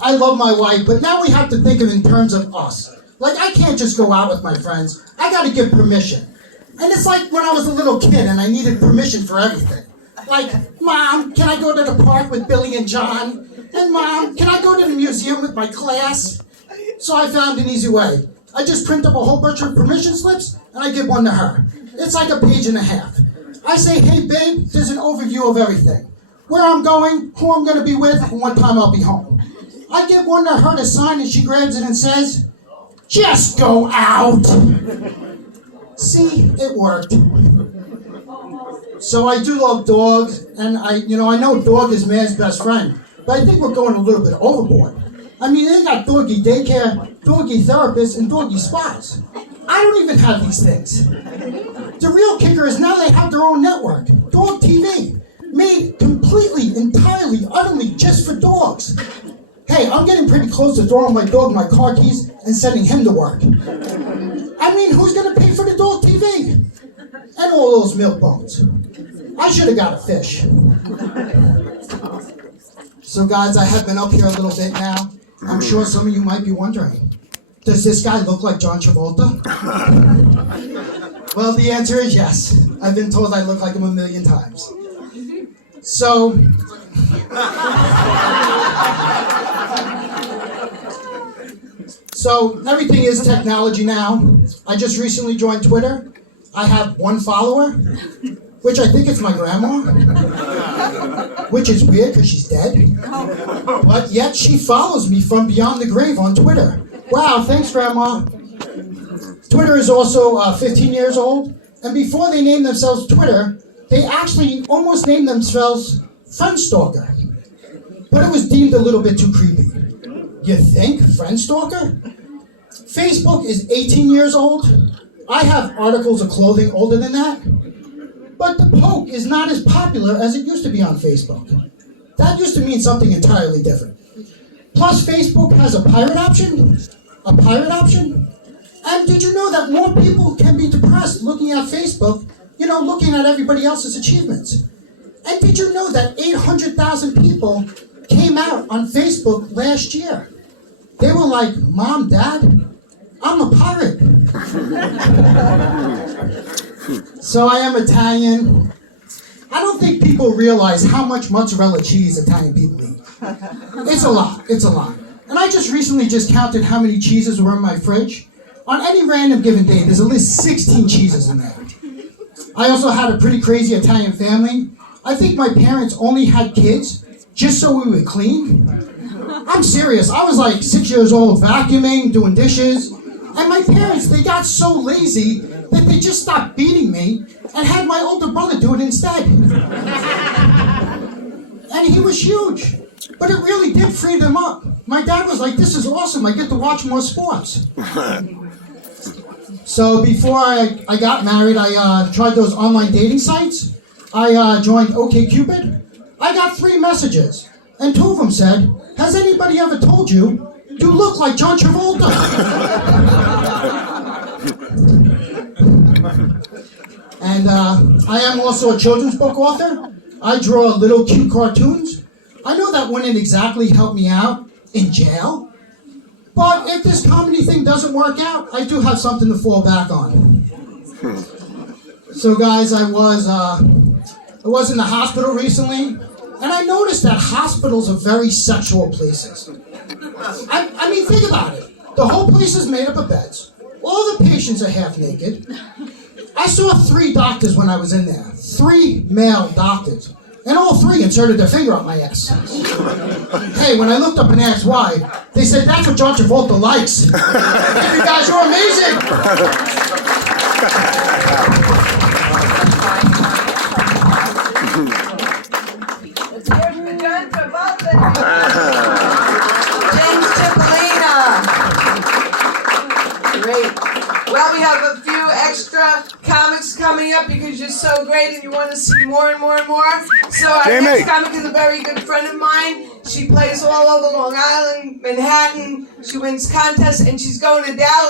I love my wife, but now we have to think of in terms of us. Like, I can't just go out with my friends. I gotta give permission. And it's like when I was a little kid and I needed permission for everything. Like, Mom, can I go to the park with Billy and John? And Mom, can I go to the museum with my class? So I found an easy way. I just print up a whole bunch of permission slips and I give one to her. It's like a page and a half. I say, hey babe, there's an overview of everything. Where I'm going, who I'm gonna be with, and what time I'll be home. I give one to her to sign and she grabs it and says, just go out. See, it worked. So I do love dogs, and I know dog is man's best friend, but I think we're going a little bit overboard. I mean, they got doggy daycare, doggy therapists, and doggy spas. I don't even have these things. The real kicker is now they have their own network, Dog TV, made completely, entirely, utterly just for dogs. Hey, I'm getting pretty close to throwing my dog my car keys and sending him to work. I mean, who's gonna pay for the dog TV? And all those milk bones. I should have got a fish. So guys, I have been up here a little bit now. I'm sure some of you might be wondering, does this guy look like John Travolta? Well, the answer is yes. I've been told I look like him 1,000,000 times. So, everything is technology now. I just recently joined Twitter. I have 1 follower, which I think it's my grandma, which is weird because she's dead. But yet she follows me from beyond the grave on Twitter. Wow, thanks, Grandma. Twitter is also 15 years old, and before they named themselves Twitter, they actually almost named themselves Friendstalker. But it was deemed a little bit too creepy. You think? Friendstalker? Facebook is 18 years old. I have articles of clothing older than that. But the poke is not as popular as it used to be on Facebook. That used to mean something entirely different. Plus, Facebook has a pirate option. A pirate option? And did you know that more people can be depressed looking at Facebook, looking at everybody else's achievements? And did you know that 800,000 people came out on Facebook last year? They were like, Mom, Dad, I'm a pirate. So I am Italian. I don't think people realize how much mozzarella cheese Italian people eat. It's a lot. And I just recently counted how many cheeses were in my fridge. On any random given day, there's at least 16 cheeses in there. I also had a pretty crazy Italian family. I think my parents only had kids just so we would clean. I'm serious. I was like 6 years old, vacuuming, doing dishes. And my parents, they got so lazy that they just stopped beating me and had my older brother do it instead. And he was huge. But it really did free them up. My dad was like, this is awesome. I get to watch more sports. So before I got married, I tried those online dating sites. I joined OkCupid. I got 3 messages. And 2 of them said, has anybody ever told you you look like John Travolta? And I am also a children's book author. I draw little cute cartoons. I know that wouldn't exactly help me out in jail, but if this comedy thing doesn't work out, I do have something to fall back on. So guys, I was in the hospital recently, and I noticed that hospitals are very sexual places. I mean, think about it. The whole place is made up of beds. All the patients are half naked. I saw 3 doctors when I was in there. 3 male doctors. And all 3 inserted their finger up my ass. Hey, when I looked up and asked why, they said that's what John Travolta likes. You guys are amazing. Let's hear for John Travolta. James Cipollina. Great. Well, we have a few extra comics coming up because you're so great and you want to see more and more and more. So our next comic is a very good friend of mine. She plays all over Long Island, Manhattan. She wins contests and she's going to Dallas.